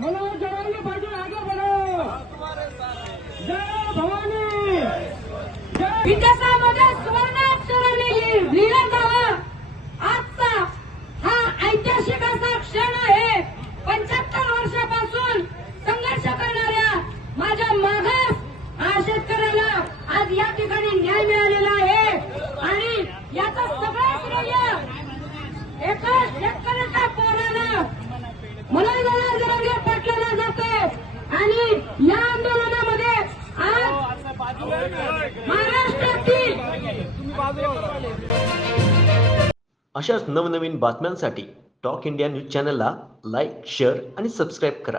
मनोज जरांगे पाटील आगे बढ़ो। जय भवानी। इतिहासामध्ये सुवर्णाक्षराने लिहिलं जावं आजचा हा ऐतिहासिक असा क्षण आहे। 75 वर्षापासून संघर्ष करणाऱ्या माझ्या मागास शेतकऱ्याला आज या ठिकाणी न्याय मिळालेला आहे आणि याचा सगळा श्रेय एका शेतकऱ्याच्या पोराला मनोज जरांगे पाटलांना जाते आणि या आंदोलनामध्ये आज महाराष्ट्रातील अशाच नवनवीन बातम्यांसाठी टॉक इंडिया न्यूज चॅनलला लाईक, शेअर आणि सबस्क्राईब करा.